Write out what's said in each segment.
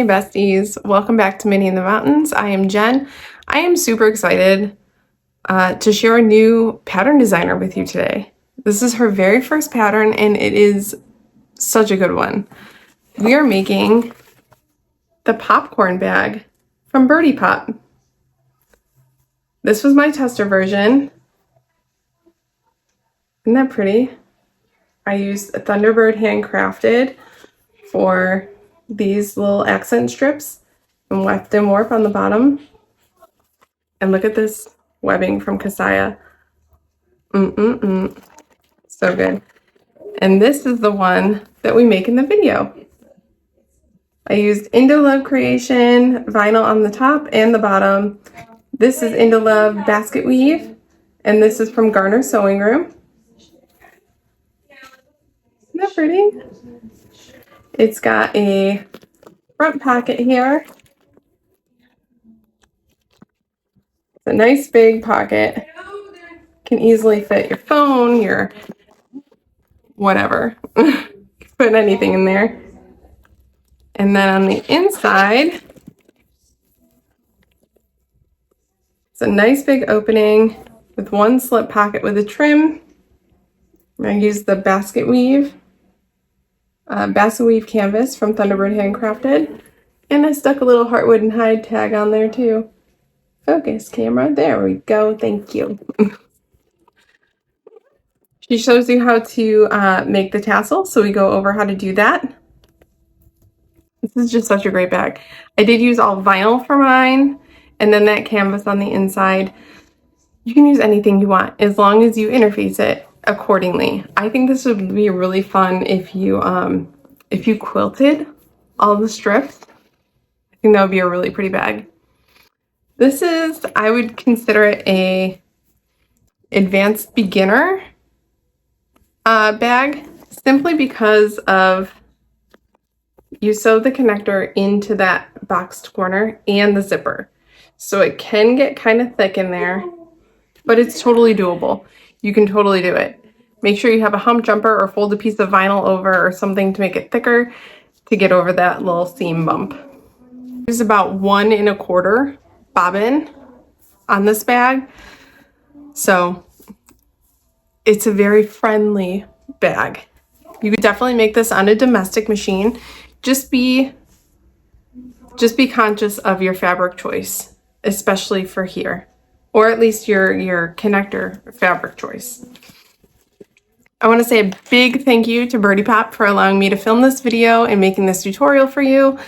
Hey besties, welcome back to Minnie in the Mountains. I am Jen. I am super excited to share a new pattern designer with you today. This is her very first pattern and it is such a good one. We are making the popcorn bag from BirtePOP. This was my tester version. Isn't that pretty? I used a Thunderbird handcrafted for these little accent strips and weft and warp on the bottom. And look at this webbing from Siah. So good. And this is the one that we make in the video. I used Indolove Creation vinyl on the top and the bottom. This is Indolove basket weave, and this is from Garner Sewing Room. Isn't that pretty? It's got a front pocket here. It's a nice big pocket. Can easily fit your phone, your whatever. Put anything in there. And then on the inside, it's a nice big opening with one slip pocket with a trim. I used the basket weave canvas from Thunderbird Handcrafted. And I stuck a little heartwood and hide tag on there too. Focus camera, there we go, thank you. She shows you how to make the tassel, so we go over how to do that. This is just such a great bag. I did use all vinyl for mine, and then that canvas on the inside. You can use anything you want, as long as you interface it accordingly. I think this would be really fun if you quilted all the strips. I think that would be a really pretty bag. This is, I would consider it a advanced beginner bag, simply because of you sew the connector into that boxed corner and the zipper. So it can get kind of thick in there, but it's totally doable. You can totally do it. Make sure you have a hump jumper or fold a piece of vinyl over or something to make it thicker to get over that little seam bump. There's about 1 1/4 bobbin on this bag. So it's a very friendly bag. You could definitely make this on a domestic machine. Just be conscious of your fabric choice, especially for here, or at least your connector fabric choice. I want to say a big thank you to BirtePOP for allowing me to film this video and making this tutorial for you.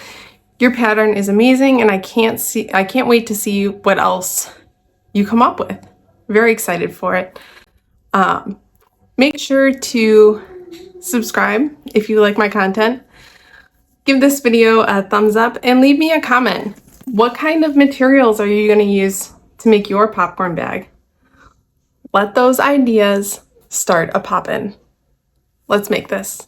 Your pattern is amazing, and I can't wait to see what else you come up with. Very excited for it. Make sure to subscribe if you like my content. Give this video a thumbs up and leave me a comment. What kind of materials are you going to use to make your popcorn bag? Let those ideas start a poppin'. Let's make this.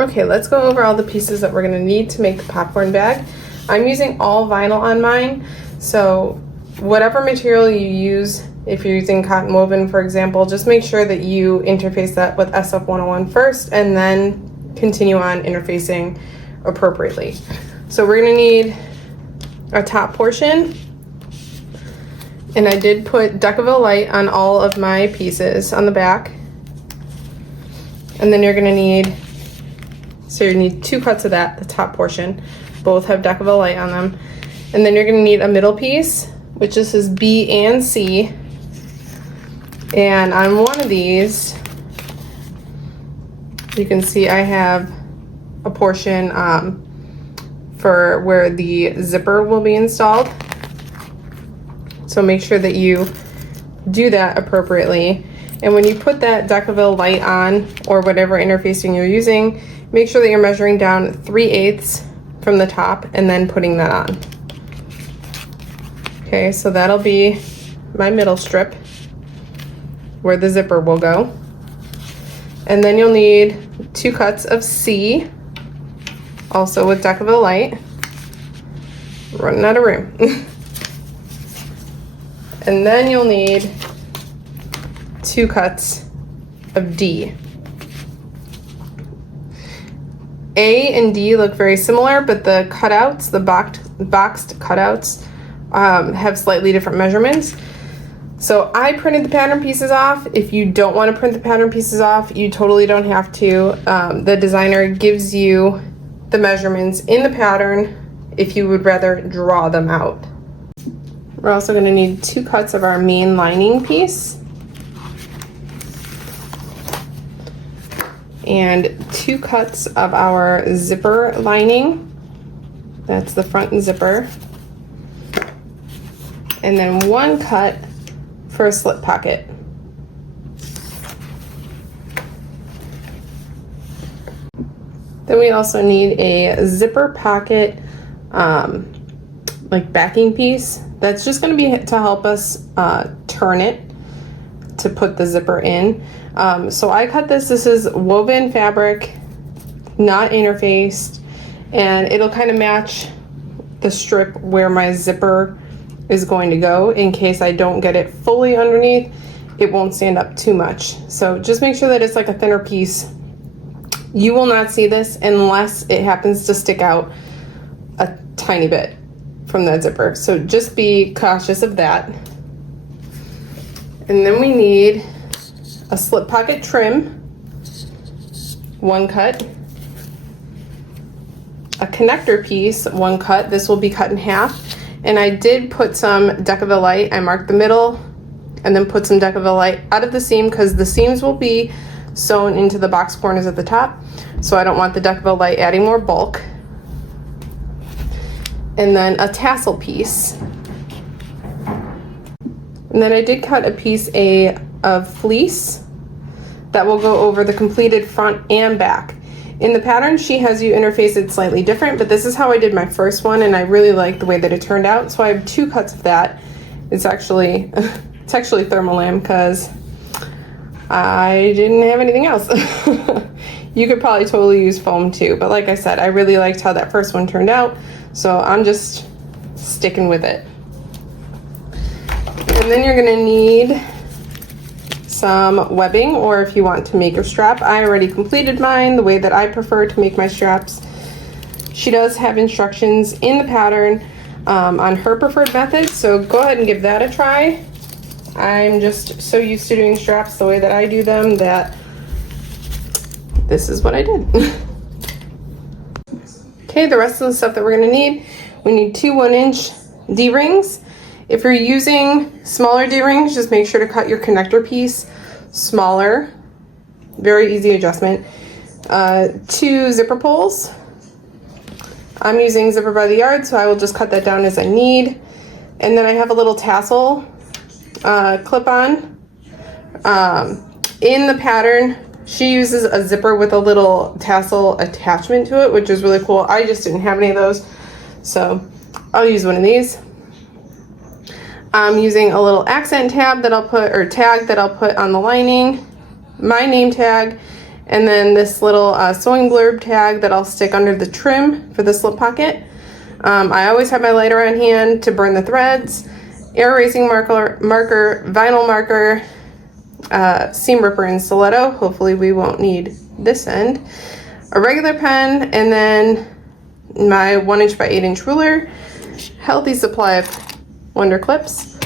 Okay, let's go over all the pieces that we're going to need to make the popcorn bag. I'm using all vinyl on mine, so whatever material you use, if you're using cotton woven, for example, just make sure that you interface that with SF101 first and then continue on interfacing appropriately. So we're going to need a top portion, and I did put Decaville Light on all of my pieces on the back. And then you're going to need, so you need 2 cuts of that, the top portion. Both have Decaville Light on them. And then you're going to need a middle piece, which this is B and C. And on one of these, you can see I have a portion for where the zipper will be installed. So make sure that you do that appropriately. And when you put that Decaville Light on, or whatever interfacing you're using, make sure that you're measuring down 3/8 from the top and then putting that on. Okay, so that'll be my middle strip where the zipper will go. And then you'll need 2 cuts of C, also with Decaville Light. Running out of room. And then you'll need 2 cuts of D. A and D look very similar, but the cutouts, the boxed cutouts, have slightly different measurements. So I printed the pattern pieces off. If you don't want to print the pattern pieces off, you totally don't have to. The designer gives you the measurements in the pattern if you would rather draw them out. We're also going to need 2 cuts of our main lining piece and 2 cuts of our zipper lining. That's the front zipper. And then 1 cut for a slip pocket. Then we also need a zipper pocket like backing piece. That's just going to be to help us turn it to put the zipper in. So I cut this. This is woven fabric, not interfaced, and it'll kind of match the strip where my zipper is going to go in case I don't get it fully underneath. It won't stand up too much. So just make sure that it's like a thinner piece. You will not see this unless it happens to stick out a tiny bit from that zipper. So just be cautious of that. And then we need a slip pocket trim, 1 cut, a connector piece, 1 cut. This will be cut in half. And I did put some Decavillite. I marked the middle and then put some Decavillite out of the seam because the seams will be sewn into the box corners at the top. So I don't want the Decavillite adding more bulk. And then a tassel piece. And then I did cut a piece of fleece that will go over the completed front and back. In the pattern, she has you interface it slightly different, but this is how I did my first one, and I really like the way that it turned out. So I have 2 cuts of that. It's actually Thermolam because I didn't have anything else. You could probably totally use foam too, but like I said, I really liked how that first one turned out, so I'm just sticking with it. And then you're gonna need some webbing, or if you want to make your strap. I already completed mine the way that I prefer to make my straps. She does have instructions in the pattern on her preferred method, so go ahead and give that a try. I'm just so used to doing straps the way that I do them that this is what I did. Okay, the rest of the stuff that we're gonna need, we need 2 1-inch D-rings. If you're using smaller D-rings, just make sure to cut your connector piece smaller. Very easy adjustment. 2 zipper pulls. I'm using Zipper by the Yard, so I will just cut that down as I need. And then I have a little tassel clip-on. In the pattern, she uses a zipper with a little tassel attachment to it, which is really cool. I just didn't have any of those, so I'll use one of these. I'm using a little accent tab that I'll put, or tag that I'll put on the lining, my name tag, and then this little sewing blurb tag that I'll stick under the trim for the slip pocket. I always have my lighter on hand to burn the threads, air erasing marker, vinyl marker, seam ripper and stiletto. Hopefully we won't need this end. A regular pen, and then my 1-inch by 8-inch ruler, healthy supply of Wonder clips,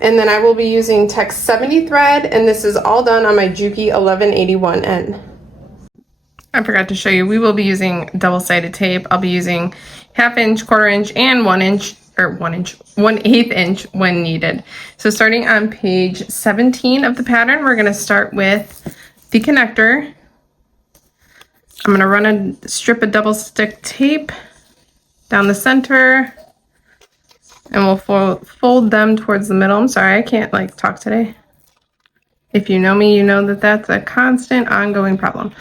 and then I will be using Tex 70 thread, and this is all done on my Juki 1181N. I forgot to show you, we will be using double-sided tape. I'll be using 1/2 inch, 1/4 inch, and 1-inch, or 1/8 inch when needed. So starting on page 17 of the pattern, we're gonna start with the connector. I'm gonna run a strip of double stick tape down the center, and we'll fold them towards the middle. I'm sorry, I can't like talk today. If you know me, you know that that's a constant ongoing problem.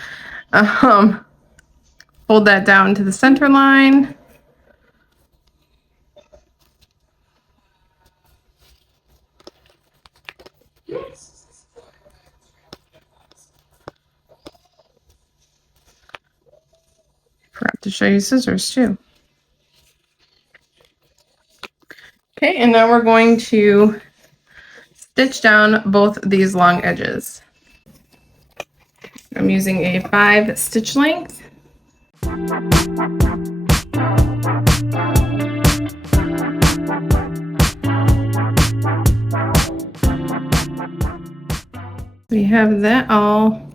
Fold that down to the center line. Forgot to show you scissors too. Okay, and now we're going to stitch down both these long edges. I'm using a 5 stitch length. We have that all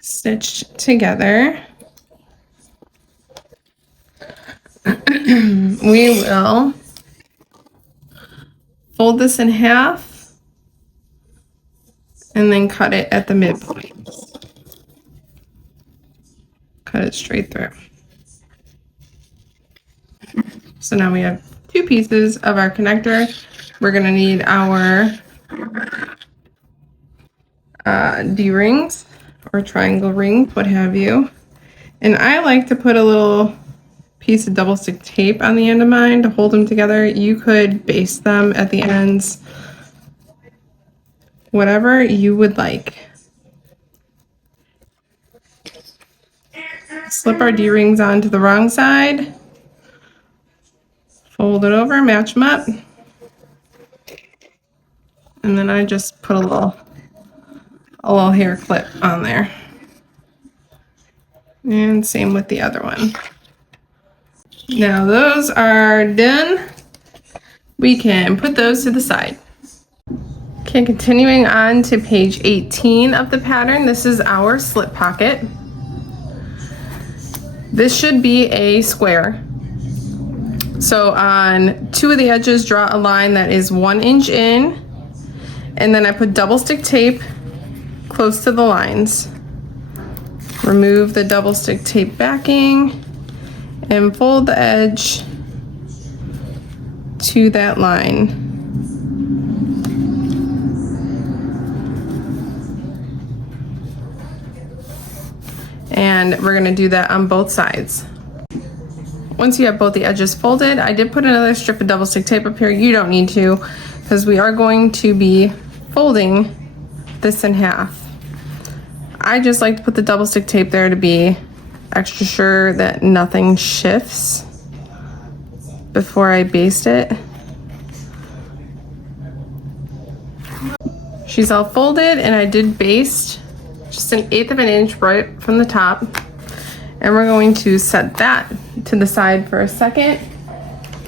stitched together. We will fold this in half and then cut it at the midpoint. Cut it straight through. So now we have two pieces of our connector. We're gonna need our D-rings or triangle rings, what have you. And I like to put a little piece of double stick tape on the end of mine to hold them together. You could baste them at the ends, whatever you would like. Slip our D-rings onto the wrong side, fold it over, match them up, and then I just put a little hair clip on there. And same with the other one. Now those are done. We can put those to the side. Okay, continuing on to page 18 of the pattern, this is our slip pocket. This should be a square. So on two of the edges, draw a line that is 1 inch in, and then I put double stick tape close to the lines. Remove the double stick tape backing and fold the edge to that line. And we're gonna do that on both sides. Once you have both the edges folded, I did put another strip of double stick tape up here. You don't need to, because we are going to be folding this in half. I just like to put the double stick tape there to be extra sure that nothing shifts before I baste it. She's all folded, and I did baste just 1/8 of an inch right from the top. And we're going to set that to the side for a second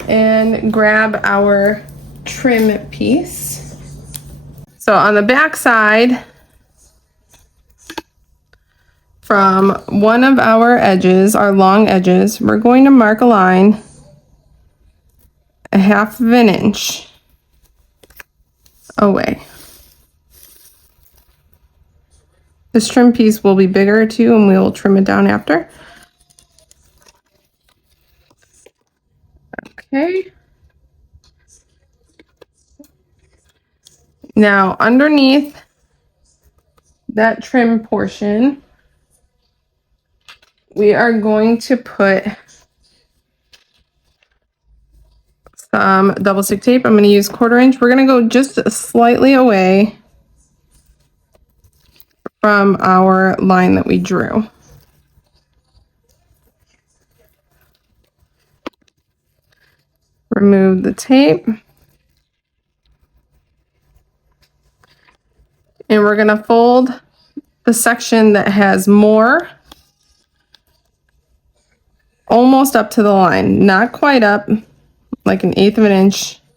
and grab our trim piece. So on the back side, from one of our edges, our long edges, we're going to mark a line 1/2 of an inch away. This trim piece will be bigger too, and we will trim it down after. Okay. Now underneath that trim portion, we are going to put some double stick tape. I'm going to use 1/4 inch. We're going to go just slightly away from our line that we drew. Remove the tape. And we're going to fold the section that has more almost up to the line, not quite up, like 1/8 of an inch-ish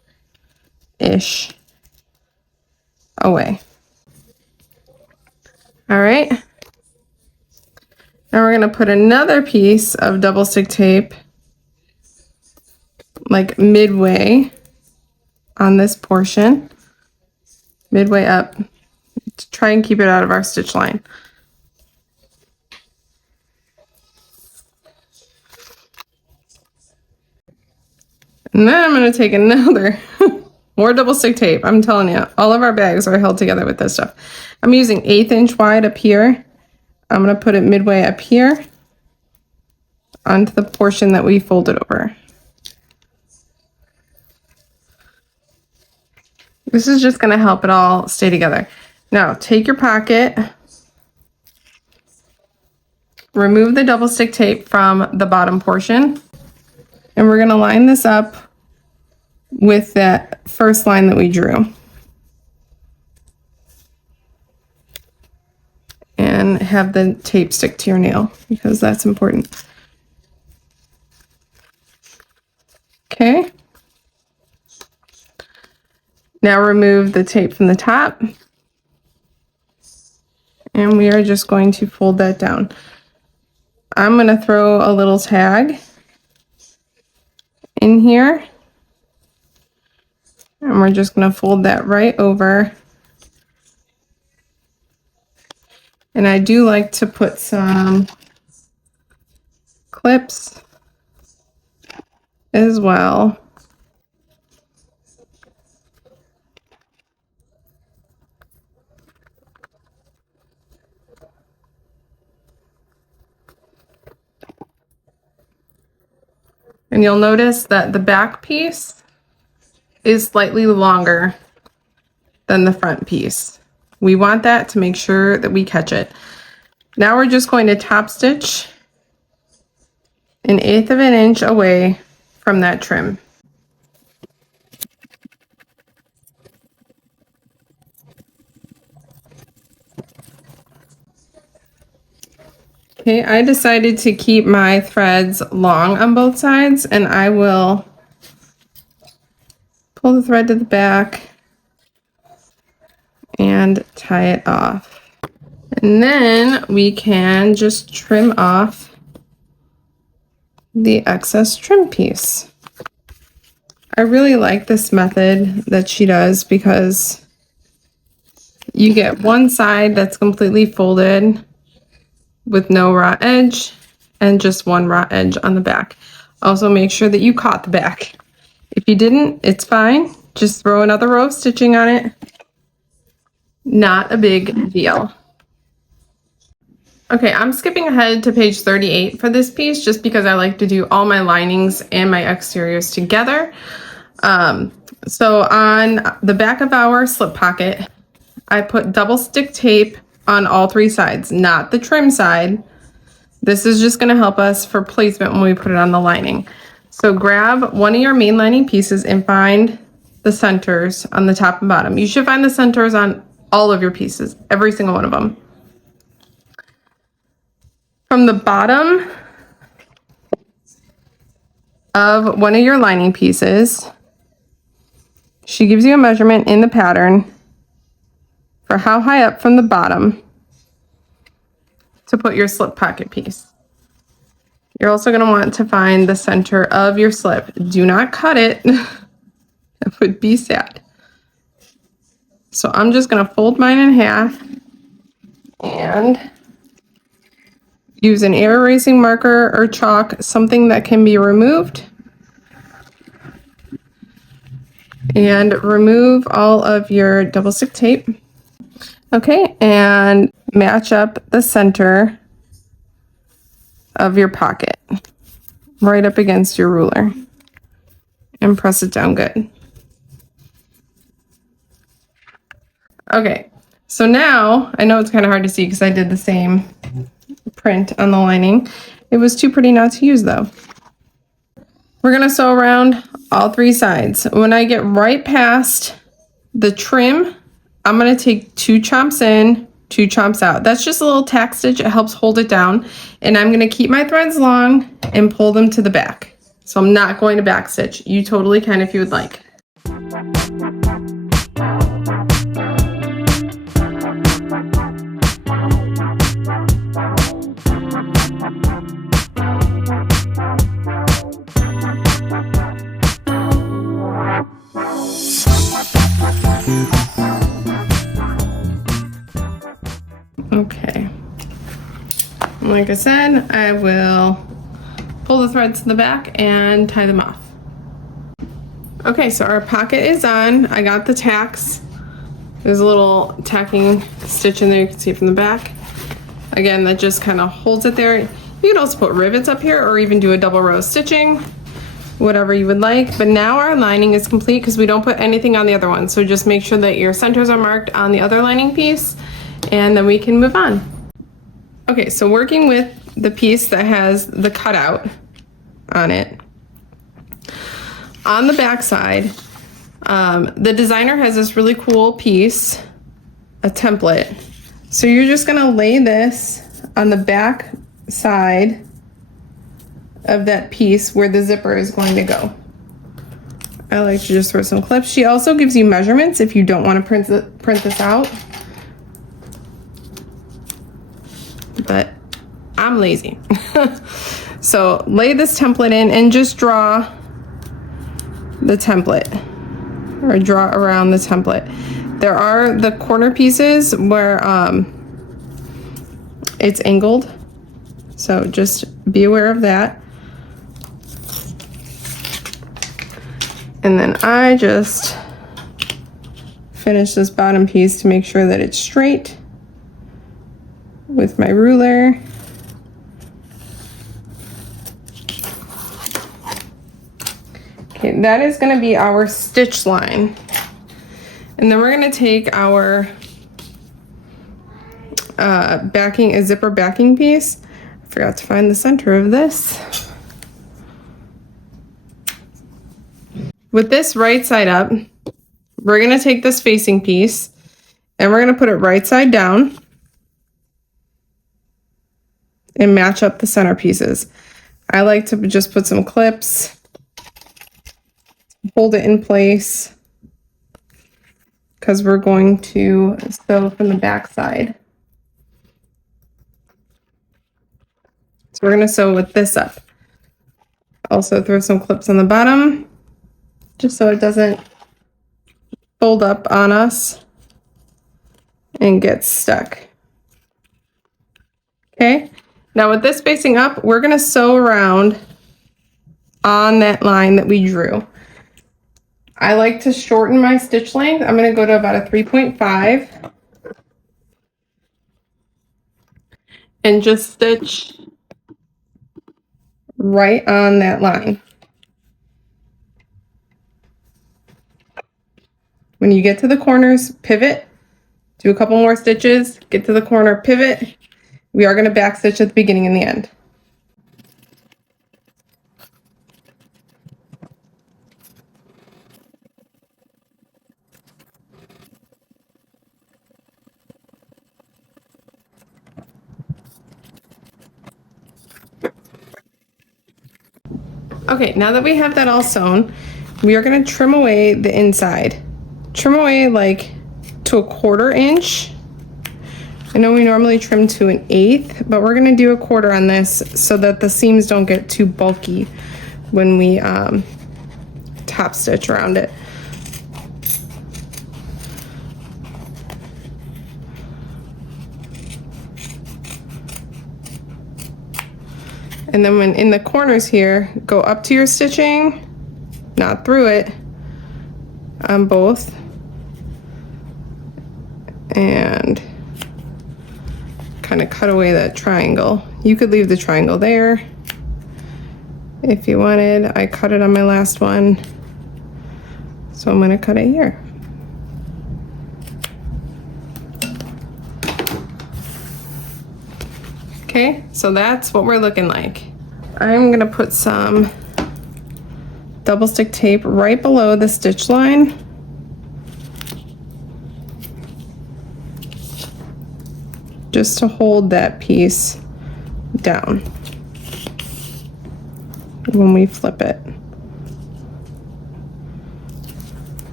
away. All right. Now we're going to put another piece of double stick tape like midway on this portion, midway up, to try and keep it out of our stitch line. And then I'm going to take another, more double stick tape. I'm telling you, all of our bags are held together with this stuff. I'm using 1/8 inch wide up here. I'm going to put it midway up here onto the portion that we folded over. This is just going to help it all stay together. Now take your pocket, remove the double stick tape from the bottom portion, and we're going to line this up with that first line that we drew. And and have the tape stick to your nail because that's important. Okay. Now remove the tape from the top. And we are just going to fold that down. I'm going to throw a little tag in here. And we're just going to fold that right over. And I do like to put some clips as well. And you'll notice that the back piece is slightly longer than the front piece. We want that to make sure that we catch it. Now we're just going to top stitch 1/8 of an inch away from that trim. Okay, I decided to keep my threads long on both sides, and I will pull the thread to the back and tie it off. And then we can just trim off the excess trim piece. I really like this method that she does because you get one side that's completely folded with no raw edge and just one raw edge on the back. Also make sure that you caught the back. If you didn't, it's fine. Just throw another row of stitching on it. Not a big deal. Okay, I'm skipping ahead to page 38 for this piece just because I like to do all my linings and my exteriors together. So on the back of our slip pocket, I put double stick tape on all 3 sides, not the trim side. This is just going to help us for placement when we put it on the lining. So grab one of your main lining pieces and find the centers on the top and bottom. You should find the centers on all of your pieces, every single one of them. From the bottom of one of your lining pieces, she gives you a measurement in the pattern for how high up from the bottom to put your slip pocket piece. You're also going to want to find the center of your slip. Do not cut it. That would be sad. So I'm just going to fold mine in half and use an air erasing marker or chalk, something that can be removed, and remove all of your double stick tape. Okay, and match up the center of your pocket right up against your ruler and press it down good. Okay, so now I know it's kind of hard to see because I did the same print on the lining. It was too pretty not to use though. We're going to sew around all 3 sides. When I get right past the trim, I'm going to take 2 chomps in, 2 chomps out. That's just a little tack stitch. It helps hold it down. And I'm going to keep my threads long and pull them to the back. So I'm not going to back stitch. You totally can if you would like. Okay, like I said, I will pull the threads to the back and tie them off. Okay, so our pocket is on. I got the tacks. There's a little tacking stitch in there, you can see from the back. Again, that just kind of holds it there. You can also put rivets up here or even do a double row stitching, whatever you would like. But now our lining is complete because we don't put anything on the other one. So just make sure that your centers are marked on the other lining piece, and then we can move on. Okay, so working with the piece that has the cutout on it, on the back side, the designer has this really cool piece, a template, So you're just gonna lay this on the back side of that piece where the zipper is going to go. I like to just throw some clips. She also gives you measurements if you don't want to print this out. But I'm lazy. So lay this template in and just draw the template, or draw around the template. There are the corner pieces where it's angled, so just be aware of that. And then I just finish this bottom piece to make sure that it's straight with my ruler. Okay, that is going to be our stitch line. And then we're going to take our a zipper backing piece. I forgot to find the center of this. With this right side up, we're going to take this facing piece and we're going to put it right side down and match up the center pieces. I like to just put some clips, hold it in place, because we're going to sew from the back side. So we're going to sew with this up. Also throw some clips on the bottom, just so it doesn't fold up on us and get stuck. Okay, now with this facing up, we're going to sew around on that line that we drew. I like to shorten my stitch length. I'm going to go to about a 3.5 and just stitch right on that line. When you get to the corners, pivot, do a couple more stitches, get to the corner, pivot. We are going to back stitch at the beginning and the end. Okay, now that we have that all sewn, we are going to trim away the inside. Trim away like to a 1/4 inch. I know we normally trim to 1/8, but we're going to do a 1/4 on this so that the seams don't get too bulky when we top stitch around it. And then when in the corners here, go up to your stitching, not through it, on both. And kind of cut away that triangle. You could leave the triangle there if you wanted. I cut it on my last one, so I'm going to cut it here. Okay, so that's what we're looking like. I'm gonna put some double stick tape right below the stitch line. Just to hold that piece down when we flip it.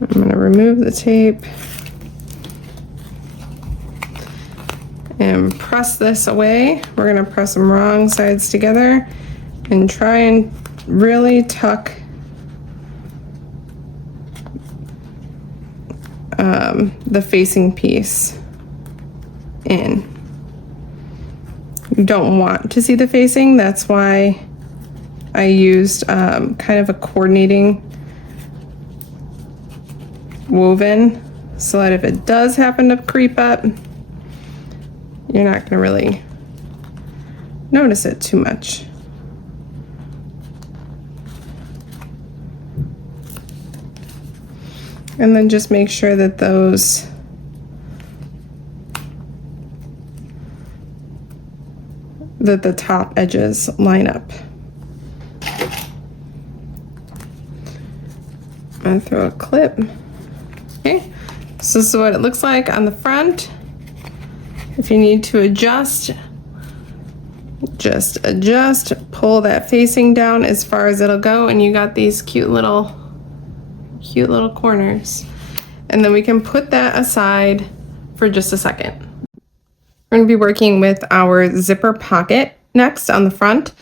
I'm gonna remove the tape and press this away. We're going to press them wrong sides together and try and really tuck the facing piece in. You don't want to see the facing, that's why I used kind of a coordinating woven, so that if it does happen to creep up, you're not going to really notice it too much. And then just make sure that the top edges line up. I'm going to throw a clip Okay, so this is what it looks like on the front. If you need to adjust, just adjust, pull that facing down as far as it'll go, and you got these cute little corners. And then we can put that aside for just a second. We're going to be working with our zipper pocket next on the front.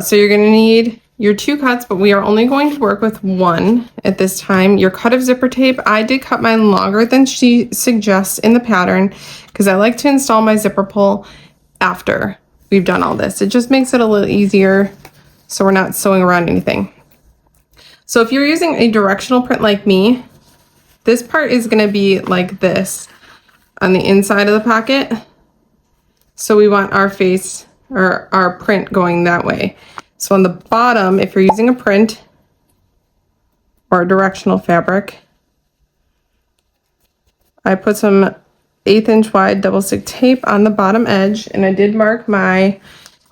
So you're going to need your 2 cuts, but we are only going to work with 1 at this time. Your cut of zipper tape, I did cut mine longer than she suggests in the pattern because I like to install my zipper pull after we've done all this. It just makes it a little easier so we're not sewing around anything. So if you're using a directional print like me, this part is going to be like this on the inside of the pocket. So we want our face or our print going that way. So on the bottom, if you're using a print or a directional fabric, I put some 1/8 inch wide double stick tape on the bottom edge, and I did mark my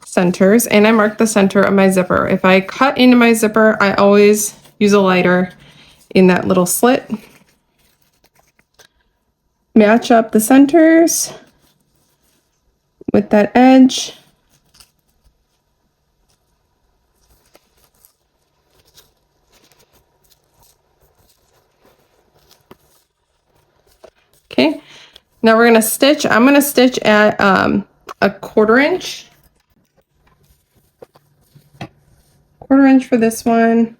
centers, and I marked the center of my zipper. If I cut into my zipper, I always use a lighter in that little slit. Match up the centers with that edge. Okay, now we're going to stitch. I'm going to stitch at a 1/4 inch. 1/4 inch for this one.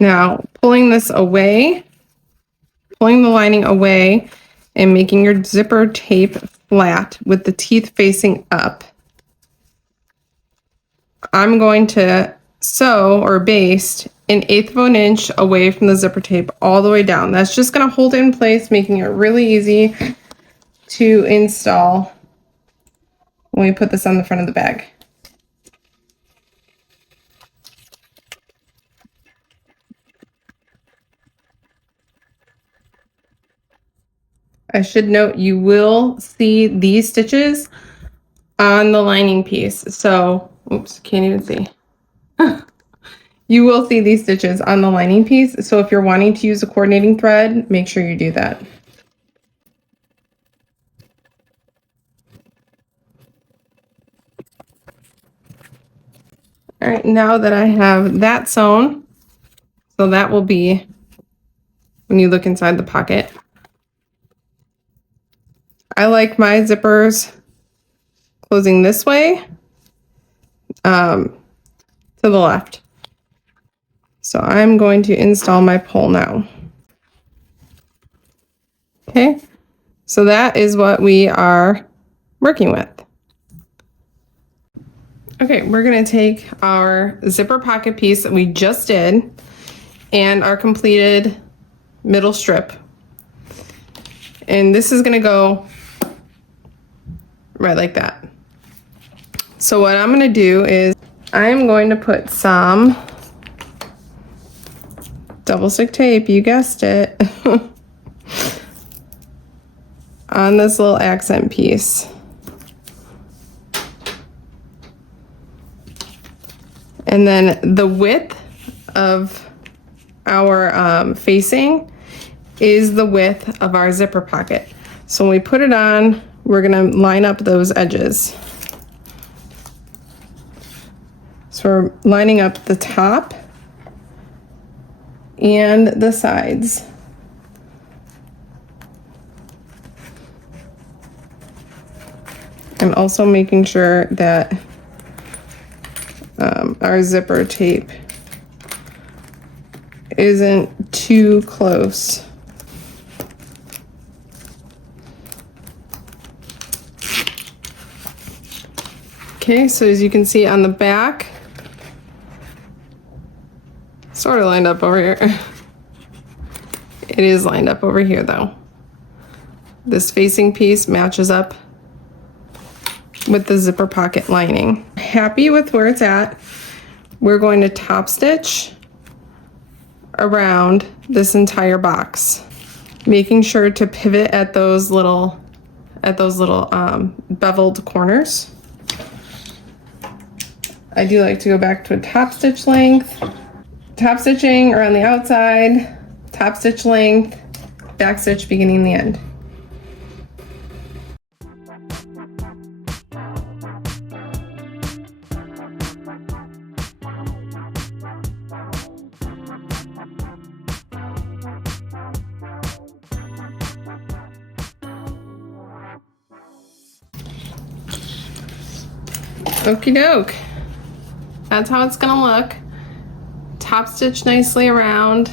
Now, pulling this away, pulling the lining away, and making your zipper tape flat with the teeth facing up. I'm going to sew or baste 1/8 inch away from the zipper tape all the way down. That's just going to hold it in place, making it really easy to install when we put this on the front of the bag. I should note you will see these stitches on the lining piece. So, oops, can't even see. You will see these stitches on the lining piece. So if you're wanting to use a coordinating thread, make sure you do that. All right, now that I have that sewn, so that will be when you look inside the pocket. I like my zippers closing this way to the left. So I'm going to install my pole now. Okay, so that is what we are working with. Okay, we're going to take our zipper pocket piece that we just did and our completed middle strip. And this is going to go right like that. So what I'm going to do is I'm going to put some double stick tape, you guessed it, on this little accent piece. And then the width of our facing is the width of our zipper pocket. So when we put it on, we're going to line up those edges. So we're lining up the top and the sides. I'm also making sure that our zipper tape isn't too close. Okay, so as you can see on the back, sort of lined up over here. It is lined up over here though. This facing piece matches up with the zipper pocket lining. Happy with where it's at. We're going to top stitch around this entire box, making sure to pivot at those little at those little beveled corners. I do like to go back to a top stitch length, top stitching around the outside, top stitch length, back stitch beginning the end. Okie doke. That's how it's gonna look. Top stitch nicely around.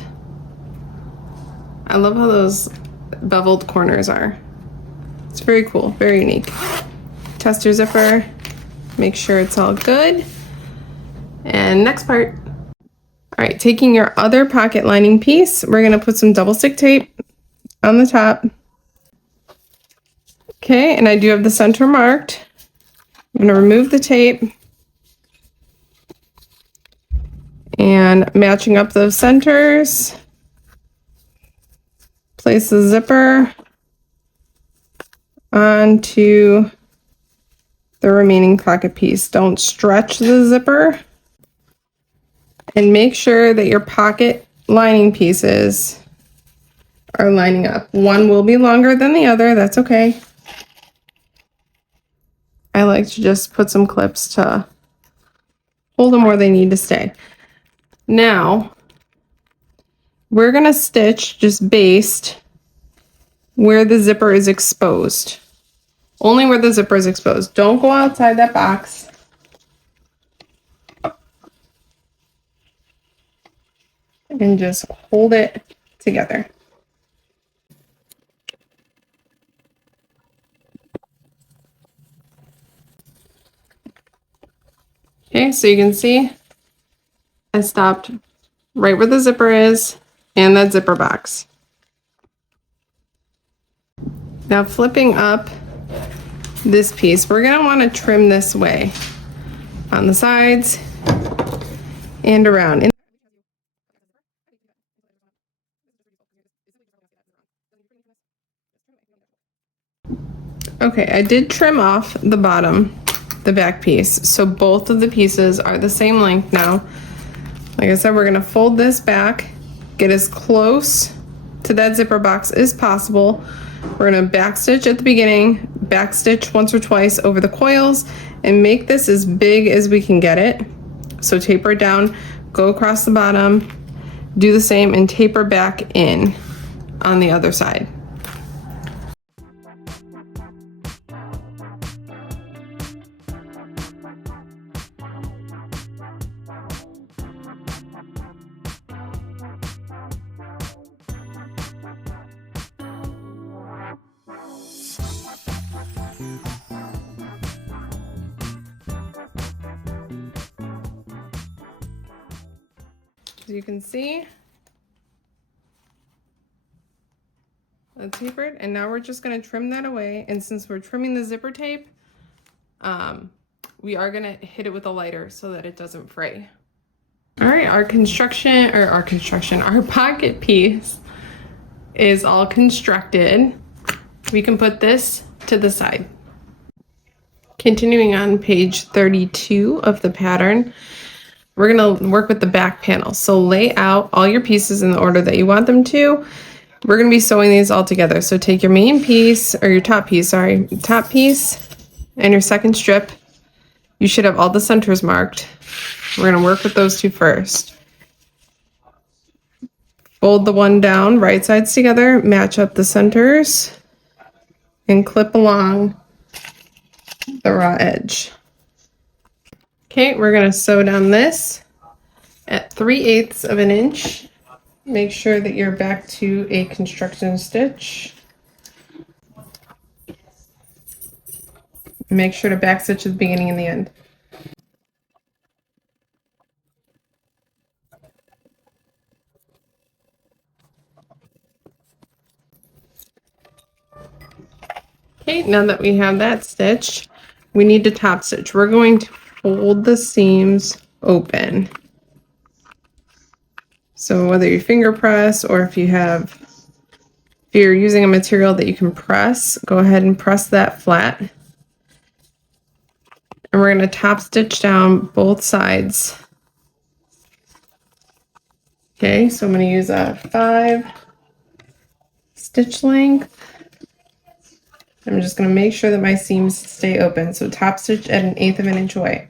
I love how those beveled corners are. It's very cool, very unique. Test your zipper, make sure it's all good. And next part. All right, taking your other pocket lining piece, we're gonna put some double stick tape on the top. Okay, and I do have the center marked. I'm gonna remove the tape and matching up those centers. Place the zipper onto the remaining pocket piece. Don't stretch the zipper, and make sure that your pocket lining pieces are lining up. One will be longer than the other, that's okay. I like to just put some clips to hold them where they need to stay. Now, we're gonna stitch just based where the zipper is exposed. Only where the zipper is exposed. Don't go outside that box. And just hold it together. Okay, so you can see I stopped right where the zipper is and that zipper box. Now flipping up this piece, we're gonna wanna trim this way on the sides and around. Okay, I did trim off the bottom, the back piece, so both of the pieces are the same length now. Like I said, we're gonna fold this back, get as close to that zipper box as possible. We're gonna backstitch at the beginning, backstitch once or twice over the coils, and make this as big as we can get it. So taper it down, go across the bottom, do the same, and taper back in on the other side. As you can see, that's tapered, and now we're just going to trim that away. And since we're trimming the zipper tape, we are going to hit it with a lighter so that it doesn't fray. All right, our pocket piece is all constructed. We can put this to the side. Continuing on page 32 of the pattern, we're going to work with the back panel. So lay out all your pieces in the order that you want them to. We're going to be sewing these all together. So take your main piece, or your top piece, sorry, top piece, and your second strip. You should have all the centers marked. We're going to work with those two first. Fold the one down, right sides together, match up the centers, and clip along the raw edge. Okay, we're going to sew down this at 3/8 of an inch. Make sure that you're back to a construction stitch. Make sure to back stitch at the beginning and the end. Okay, now that we have that stitched, we need to top stitch. We're going to fold the seams open. So whether you finger press or if you If you're using a material that you can press, go ahead and press that flat. And we're going to top stitch down both sides. Okay, so I'm going to use a 5 stitch length. I'm just going to make sure that my seams stay open. So top stitch at 1/8 of an inch away.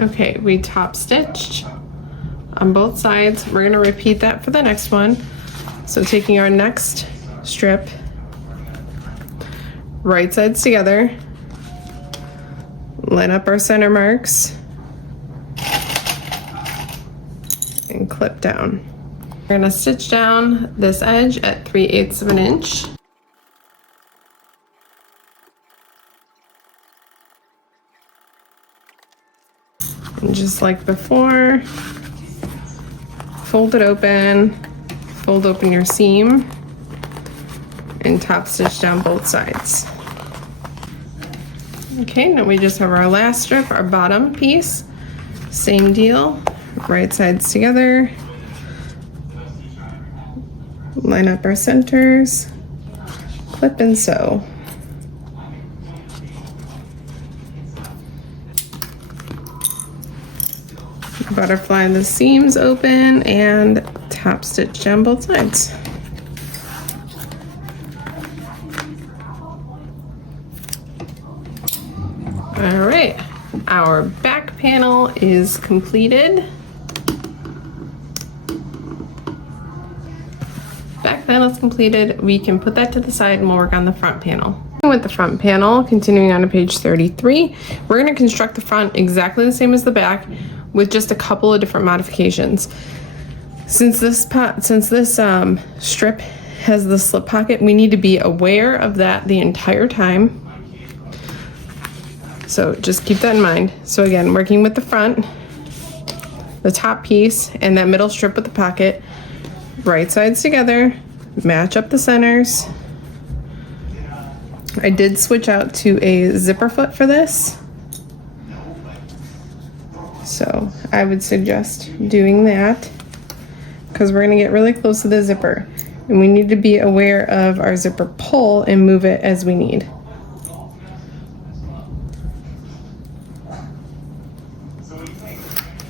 Okay, we top stitched on both sides. We're going to repeat that for the next one. So taking our next strip, right sides together, line up our center marks, and clip down. We're going to stitch down this edge at 3/8 of an inch. And just like before, fold it open, fold open your seam, and top stitch down both sides. Okay, now we just have our last strip, our bottom piece. Same deal, right sides together, line up our centers, clip and sew. Butterfly the seams open and top stitch down both sides. All right, our back panel is completed. Back panel is completed. We can put that to the side and we'll work on the front panel. With the front panel, continuing on to page 33, we're going to construct the front exactly the same as the back, with just a couple of different modifications. Since this strip has the slip pocket, we need to be aware of that the entire time. So just keep that in mind. So again, working with the front, the top piece, and that middle strip with the pocket, right sides together, match up the centers. I did switch out to a zipper foot for this. So I would suggest doing that because we're going to get really close to the zipper and we need to be aware of our zipper pull and move it as we need.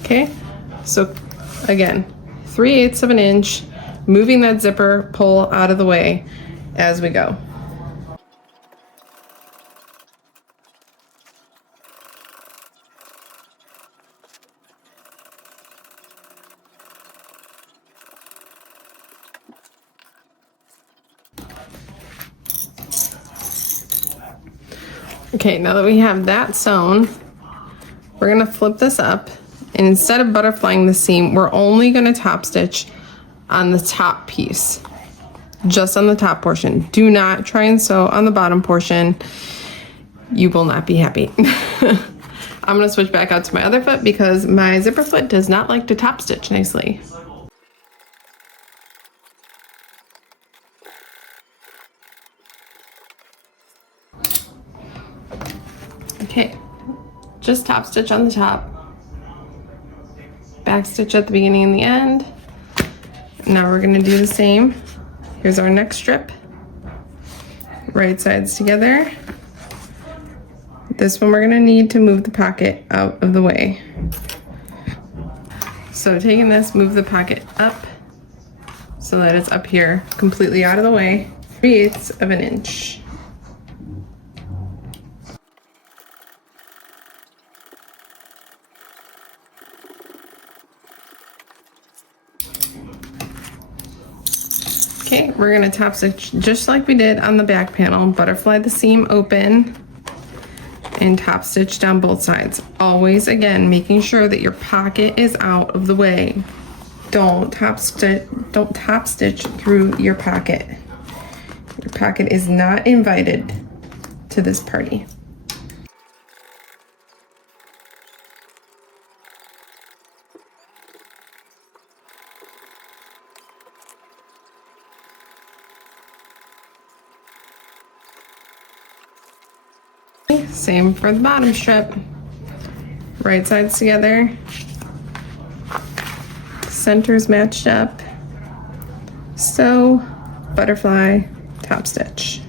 Okay, so again, 3/8 of an inch, moving that zipper pull out of the way as we go. Okay, now that we have that sewn, we're gonna flip this up, and instead of butterflying the seam, we're only gonna top stitch on the top piece, just on the top portion. Do not try and sew on the bottom portion. You will not be happy. I'm gonna switch back out to my other foot because my zipper foot does not like to top stitch nicely. Okay, just top stitch on the top, back stitch at the beginning and the end. Now we're gonna do the same. Here's our next strip, right sides together. This one we're gonna need to move the pocket out of the way. So taking this, move the pocket up so that it's up here, completely out of the way, 3/8 of an inch. Okay, we're gonna top stitch just like we did on the back panel, butterfly the seam open, and top stitch down both sides. Always, again, making sure that your pocket is out of the way. Don't top stitch through your pocket. Your pocket is not invited to this party. Same for the bottom strip. Right sides together. Centers matched up. Sew, butterfly, top stitch.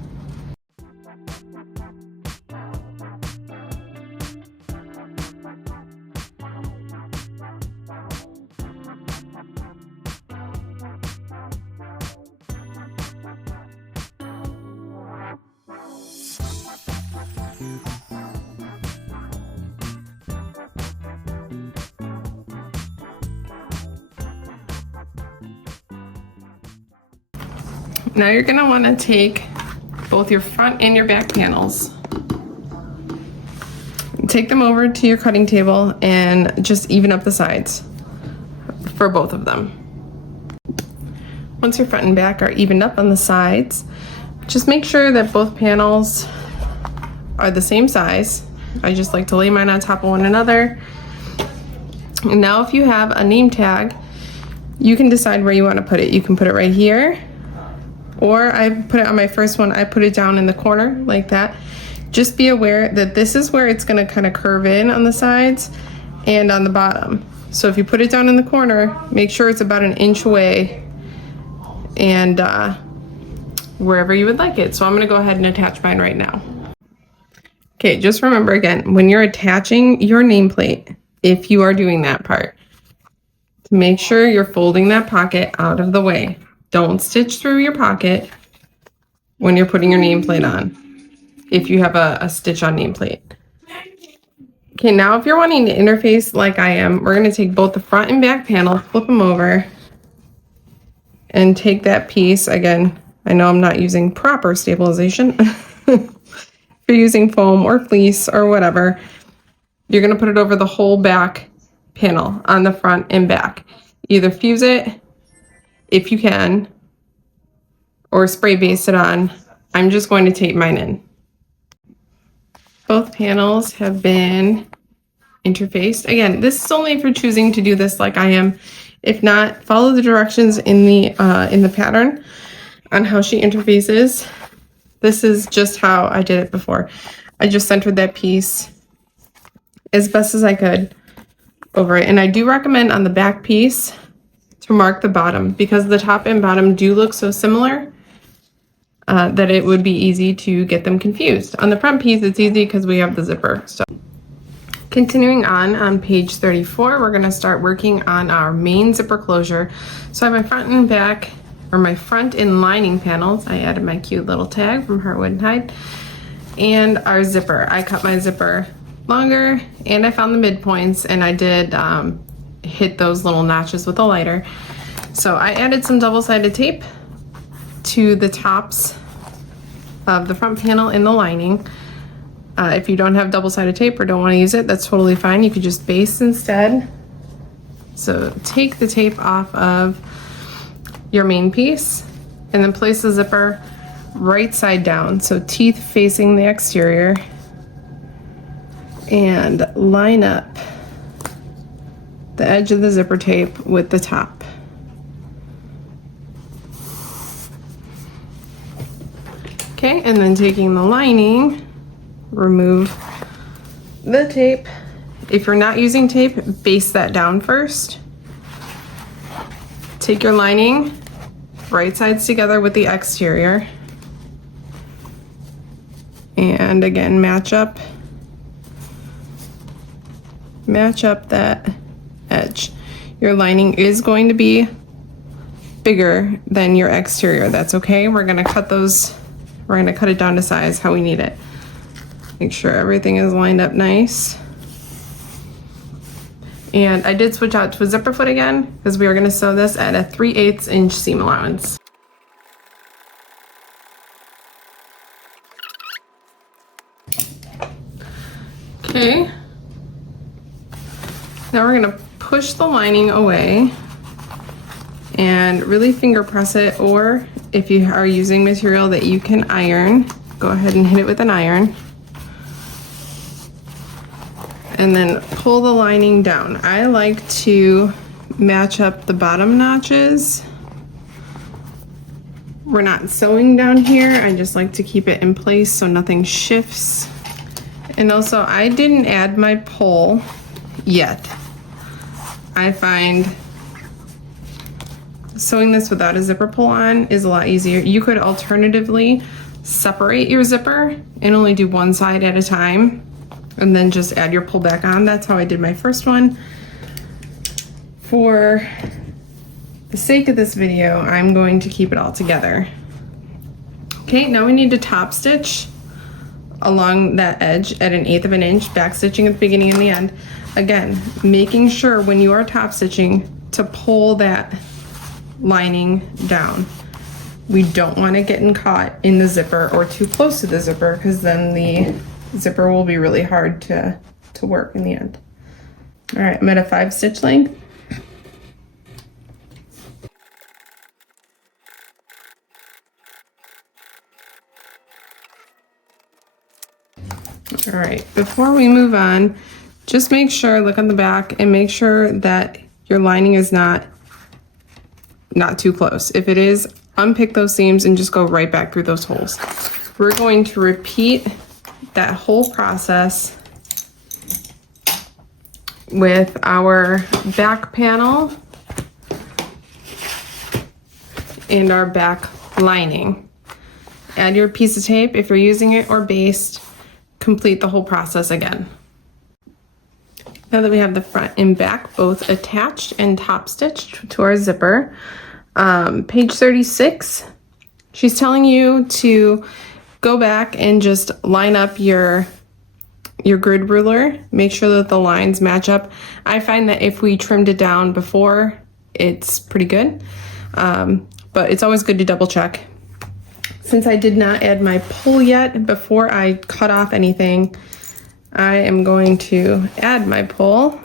Now you're gonna wanna take both your front and your back panels. Take them over to your cutting table and just even up the sides for both of them. Once your front and back are evened up on the sides, just make sure that both panels are the same size. I just like to lay mine on top of one another. And now if you have a name tag, you can decide where you want to put it. You can put it right here, or I put it on my first one, I put it down in the corner like that. Just be aware that this is where it's going to kind of curve in on the sides and on the bottom. So if you put it down in the corner, make sure it's about 1 inch away and wherever you would like it. So I'm going to go ahead and attach mine right now. Okay, just remember again, when you're attaching your nameplate, if you are doing that part, to make sure you're folding that pocket out of the way. Don't stitch through your pocket when you're putting your nameplate on, if you have a stitch on nameplate. Okay, now if you're wanting to interface like I am, we're going to take both the front and back panel, flip them over, and take that piece. Again, I know I'm not using proper stabilization. If you're using foam or fleece or whatever, you're going to put it over the whole back panel on the front and back. Either fuse it if you can, or spray base it on. I'm just going to tape mine in. Both panels have been interfaced. Again, this is only if you're choosing to do this like I am. If not, follow the directions in the pattern on how she interfaces. This is just how I did it before. I just centered that piece as best as I could over it. And I do recommend on the back piece to mark the bottom, because the top and bottom do look so similar that it would be easy to get them confused. On the front piece, it's easy because we have the zipper. So continuing on page 34, we're going to start working on our main zipper closure. So I have my front and back, or my front and lining panels. I added my cute little tag from Heartwood & Hide, and our zipper. I cut my zipper longer, and I found the midpoints, and I did hit those little notches with a lighter. So I added some double-sided tape to the tops of the front panel in the lining. If you don't have double-sided tape or don't want to use it, that's totally fine. You could just baste instead. So take the tape off of your main piece and then place the zipper right side down, so teeth facing the exterior, and line up the edge of the zipper tape with the top. Okay, and then taking the lining, remove the tape. If you're not using tape, baste that down first. Take your lining, right sides together with the exterior, and again match up that edge. Your lining is going to be bigger than your exterior. That's okay. We're going to cut it down to size how we need it. Make sure everything is lined up nice. And I did switch out to a zipper foot again because we are going to sew this at a 3/8 inch seam allowance. Okay. Now we're going to push the lining away and really finger press it, or if you are using material that you can iron, go ahead and hit it with an iron. And then pull the lining down. I like to match up the bottom notches. We're not sewing down here. I just like to keep it in place so nothing shifts And also, I didn't add my pull yet. I find sewing this without a zipper pull on is a lot easier. You could alternatively separate your zipper and only do one side at a time and then just add your pull back on. That's how I did my first one. For the sake of this video, I'm going to keep it all together. Okay, now we need to top stitch along that edge at 1/8 of an inch, back stitching at the beginning and the end. Again, making sure when you are top stitching to pull that lining down. We don't want to get caught in the zipper or too close to the zipper, because then the zipper will be really hard to work in the end. All right, I'm at a 5 stitch length. All right, before we move on, just make sure, look on the back and make sure that your lining is not too close. If it is, unpick those seams and just go right back through those holes. We're going to repeat that whole process with our back panel and our back lining. Add your piece of tape if you're using it, or baste. Complete the whole process again. Now that we have the front and back both attached and top stitched to our zipper, page 36, she's telling you to go back and just line up your grid ruler. Make sure that the lines match up. I find that if we trimmed it down before, it's pretty good, but it's always good to double check. Since I did not add my pull yet, before I cut off anything, I am going to add my pull.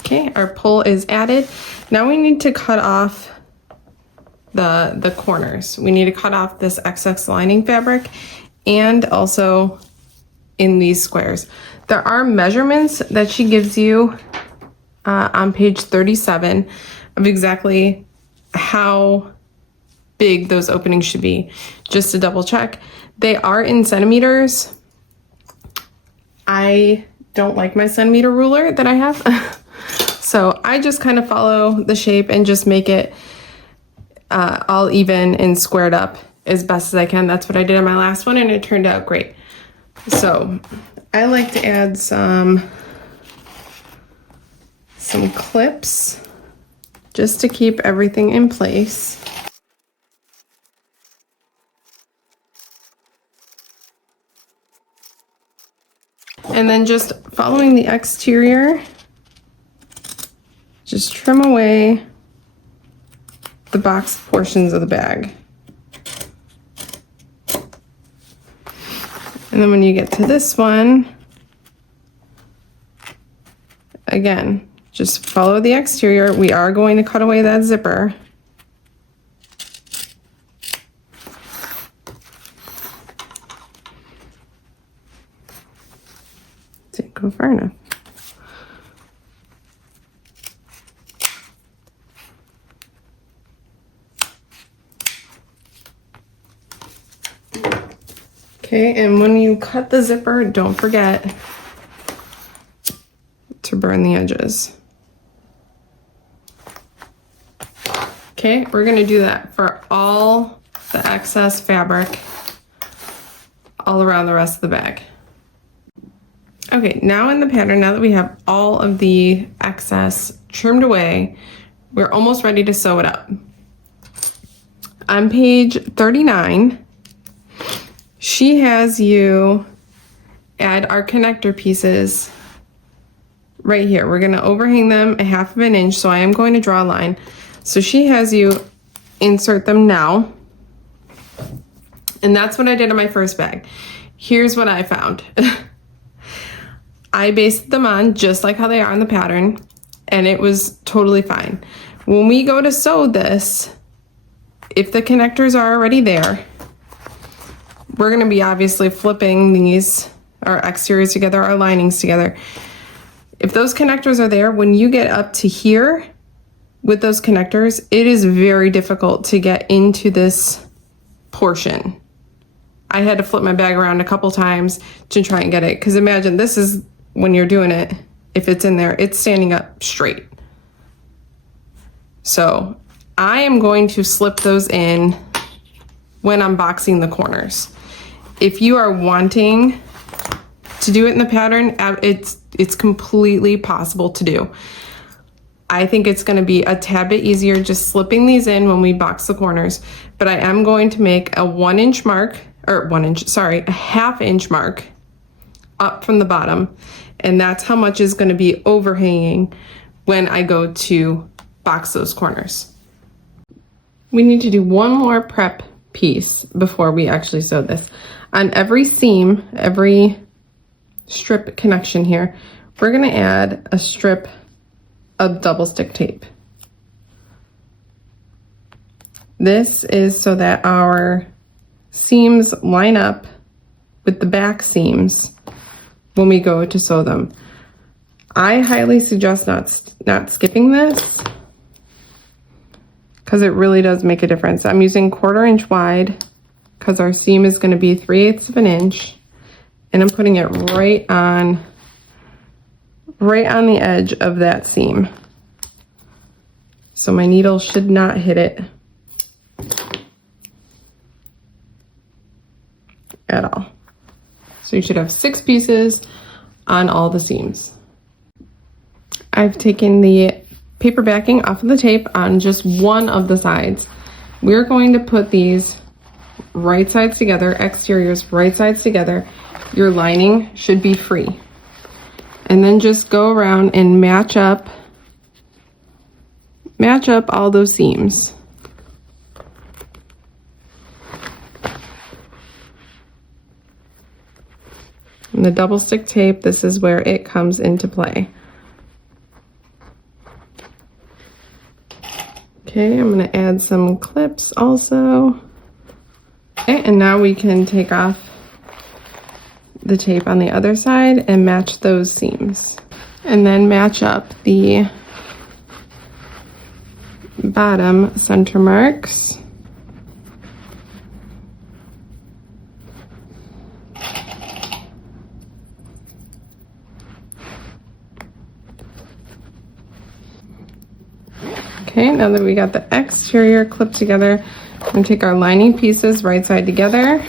Okay, our pull is added. Now we need to cut off the corners. We need to cut off this excess lining fabric and also in these squares. There are measurements that she gives you on page 37 of exactly how big those openings should be. Just to double check, they are in centimeters. I don't like my centimeter ruler that I have. So I just kind of follow the shape and just make it all even and squared up as best as I can. That's what I did on my last one and it turned out great. So I like to add some clips just to keep everything in place. And then just following the exterior, just trim away the box portions of the bag. And then when you get to this one, again, just follow the exterior. We are going to cut away that zipper. Didn't go far enough. Okay, and when you cut the zipper, don't forget to burn the edges. Okay, we're gonna do that for all the excess fabric all around the rest of the bag. Okay, now in the pattern, now that we have all of the excess trimmed away, we're almost ready to sew it up. On page 39, she has you add our connector pieces right here. We're gonna overhang them 1/2 of an inch, so I am going to draw a line. So she has you insert them now. And that's what I did on my first bag. Here's what I found. I basted them on just like how they are in the pattern, and it was totally fine. When we go to sew this, if the connectors are already there, we're gonna be obviously flipping these, our exteriors together, our linings together. If those connectors are there, when you get up to here with those connectors, it is very difficult to get into this portion I had to flip my bag around a couple times to try and get it. Because imagine this is when you're doing it, if it's in there, it's standing up straight. So I am going to slip those in when I'm boxing the corners. If you are wanting to do it in the pattern, it's completely possible to do. I think it's going to be a tad bit easier just slipping these in when we box the corners, but I am going to make a 1 inch mark, or a half inch mark up from the bottom, and that's how much is going to be overhanging when I go to box those corners. We need to do one more prep piece before we actually sew this. On every seam, every strip connection here, we're going to add a strip of double stick tape. This is so that our seams line up with the back seams when we go to sew them. I highly suggest not skipping this because it really does make a difference. I'm using 1/4 inch wide because our seam is going to be 3/8 of an inch, and I'm putting it right on the edge of that seam. So my needle should not hit it at all. So you should have 6 pieces on all the seams. I've taken the paper backing off of the tape on just one of the sides. We're going to put these right sides together, exteriors right sides together. Your lining should be free. And then just go around and match up all those seams. And the double stick tape, this is where it comes into play. Okay, I'm going to add some clips also. Okay, and now we can take off the tape on the other side and match those seams. And then match up the bottom center marks. Okay, now that we got the exterior clipped together, I'm going to take our lining pieces right side together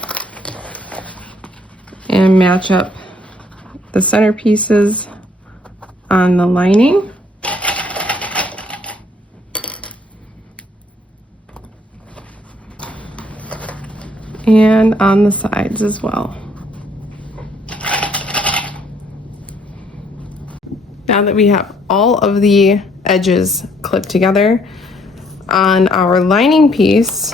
and match up the center pieces on the lining. And on the sides as well. Now that we have all of the edges clipped together, on our lining piece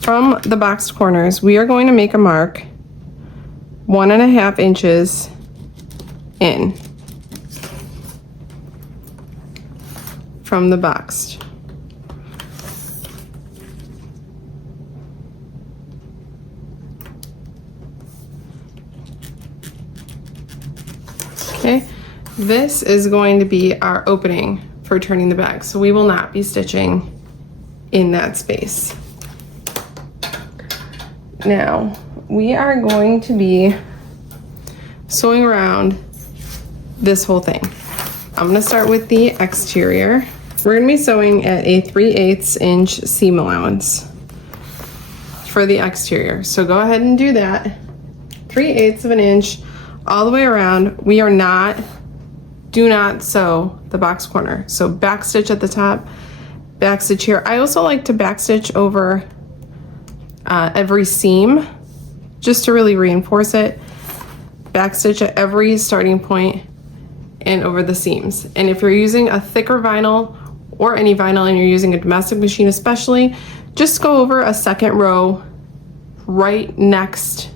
from the boxed corners, we are going to make a mark 1.5 inches in from the boxed. Okay, this is going to be our opening for turning the bag, so we will not be stitching in that space. Now, we are going to be sewing around this whole thing. I'm going to start with the exterior. We're going to be sewing at a 3/8 inch seam allowance for the exterior. So go ahead and do that. 3/8 of an inch all the way around. Do not sew the box corner. So back stitch at the top, back stitch here. I also like to back stitch over every seam just to really reinforce it. Back stitch at every starting point and over the seams. And if you're using a thicker vinyl or any vinyl and you're using a domestic machine especially, just go over a second row right next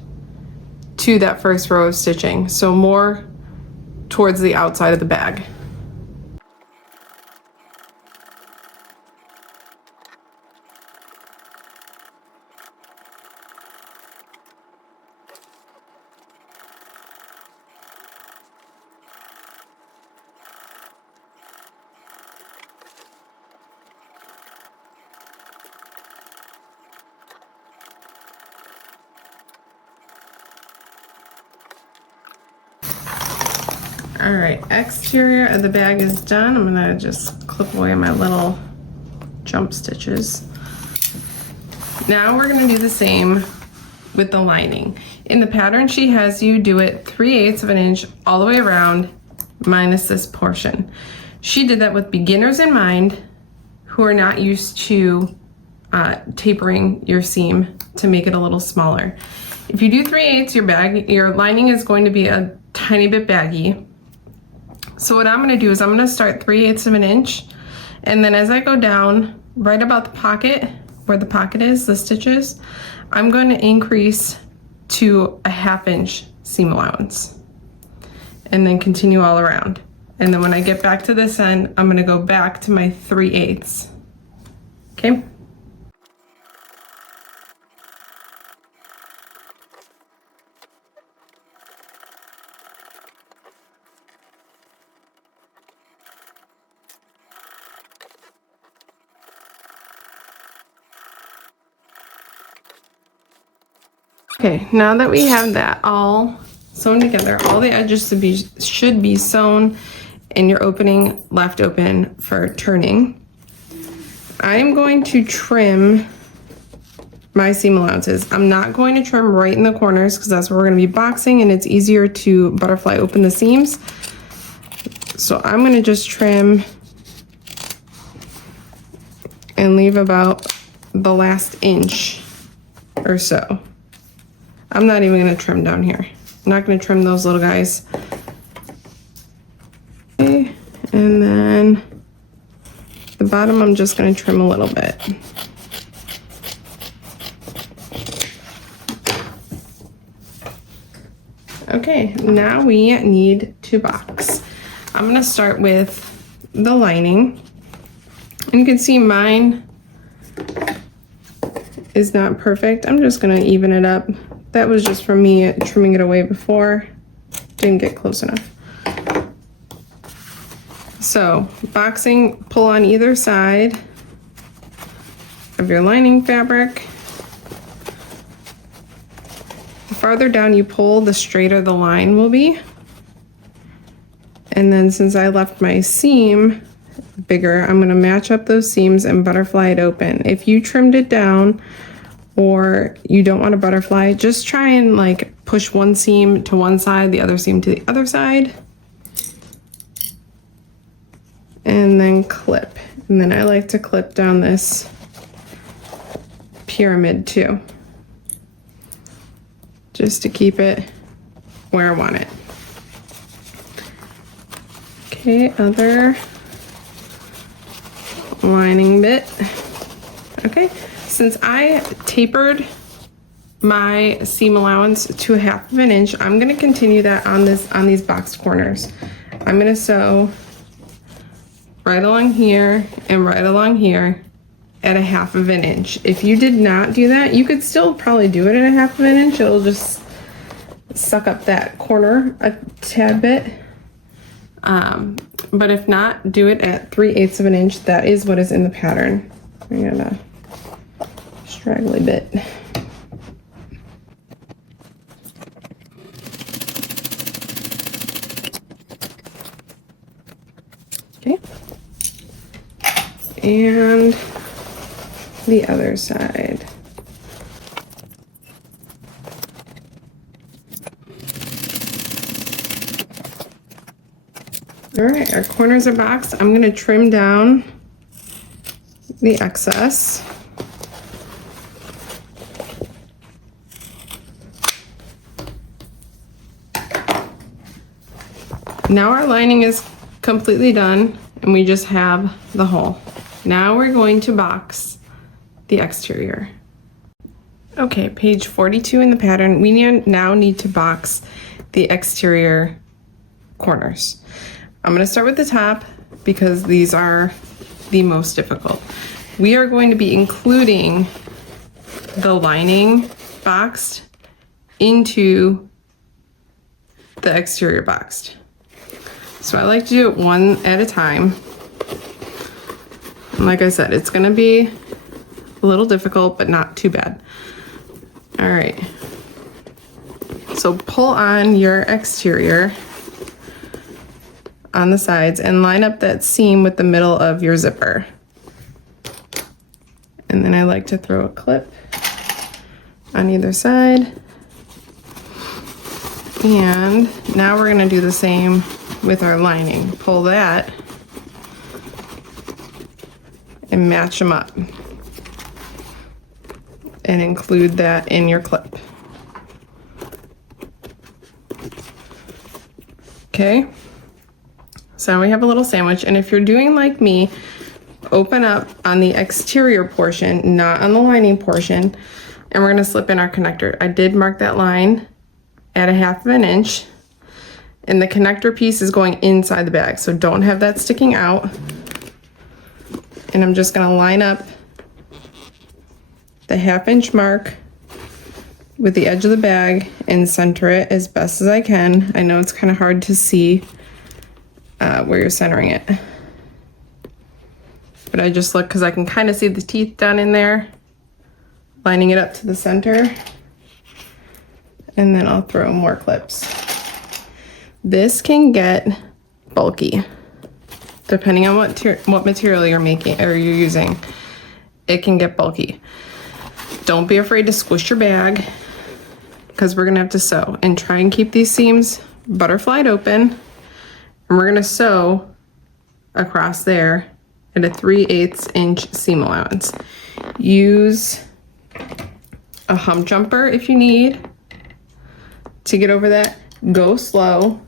to that first row of stitching. So more towards the outside of the bag. All right, exterior of the bag is done. I'm gonna just clip away my little jump stitches. Now we're gonna do the same with the lining. In the pattern she has you do it 3/8 of an inch all the way around minus this portion. She did that with beginners in mind who are not used to tapering your seam to make it a little smaller. If you do 3/8, your lining is going to be a tiny bit baggy. So what I'm gonna do is I'm gonna start 3/8 of an inch, and then as I go down right about the pocket, where the pocket is, the stitches, I'm going to increase to a 1/2 inch seam allowance and then continue all around. And then when I get back to this end, I'm gonna go back to my 3/8. Okay? Okay, now that we have that all sewn together, all the edges should be sewn and your opening left open for turning. I'm going to trim my seam allowances. I'm not going to trim right in the corners because that's where we're going to be boxing and it's easier to butterfly open the seams. So I'm going to just trim and leave about the last inch or so. I'm not even gonna trim down here. I'm not gonna trim those little guys. Okay, and then the bottom I'm just gonna trim a little bit. Okay, now we need to box. I'm gonna start with the lining. And you can see mine is not perfect. I'm just gonna even it up. That was just from me trimming it away before. Didn't get close enough. So, boxing, pull on either side of your lining fabric. The farther down you pull, the straighter the line will be. And then since I left my seam bigger, I'm gonna match up those seams and butterfly it open. If you trimmed it down, or you don't want to butterfly, just try and like push one seam to one side, the other seam to the other side, and then clip. And then I like to clip down this pyramid too, just to keep it where I want it. Okay, other lining bit. Okay. Since I tapered my seam allowance to 1/2 inch, I'm gonna continue that on these boxed corners. I'm gonna sew right along here and right along here at 1/2 inch. If you did not do that, you could still probably do it at 1/2 inch. It'll just suck up that corner a tad bit. But if not, do it at 3/8 of an inch. That is what is in the pattern. I'm gonna straggly bit. Okay. And the other side. All right, our corners are boxed. I'm gonna trim down the excess. Now our lining is completely done and we just have the hole. Now we're going to box the exterior. Okay, page 42 in the pattern, we now need to box the exterior corners. I'm gonna start with the top because these are the most difficult. We are going to be including the lining boxed into the exterior boxed. So I like to do it one at a time. And like I said, it's gonna be a little difficult, but not too bad. All right. So pull on your exterior on the sides and line up that seam with the middle of your zipper. And then I like to throw a clip on either side. And now we're gonna do the same with our lining. Pull that and match them up. And include that in your clip. Okay, so we have a little sandwich, and if you're doing like me, open up on the exterior portion, not on the lining portion, and we're gonna slip in our connector. I did mark that line at 1/2 inch, and the connector piece is going inside the bag, so don't have that sticking out. And I'm just gonna line up the 1/2 inch mark with the edge of the bag and center it as best as I can. I know it's kind of hard to see where you're centering it, but I just look because I can kind of see the teeth down in there, lining it up to the center, and then I'll throw more clips. This can get bulky depending on what material you're making or you're using. It can get bulky. Don't be afraid to squish your bag, because we're gonna have to sew, and try and keep these seams butterflied open, and we're gonna sew across there at a 3/8 inch seam allowance. Use a hump jumper if you need to get over that. Go slow,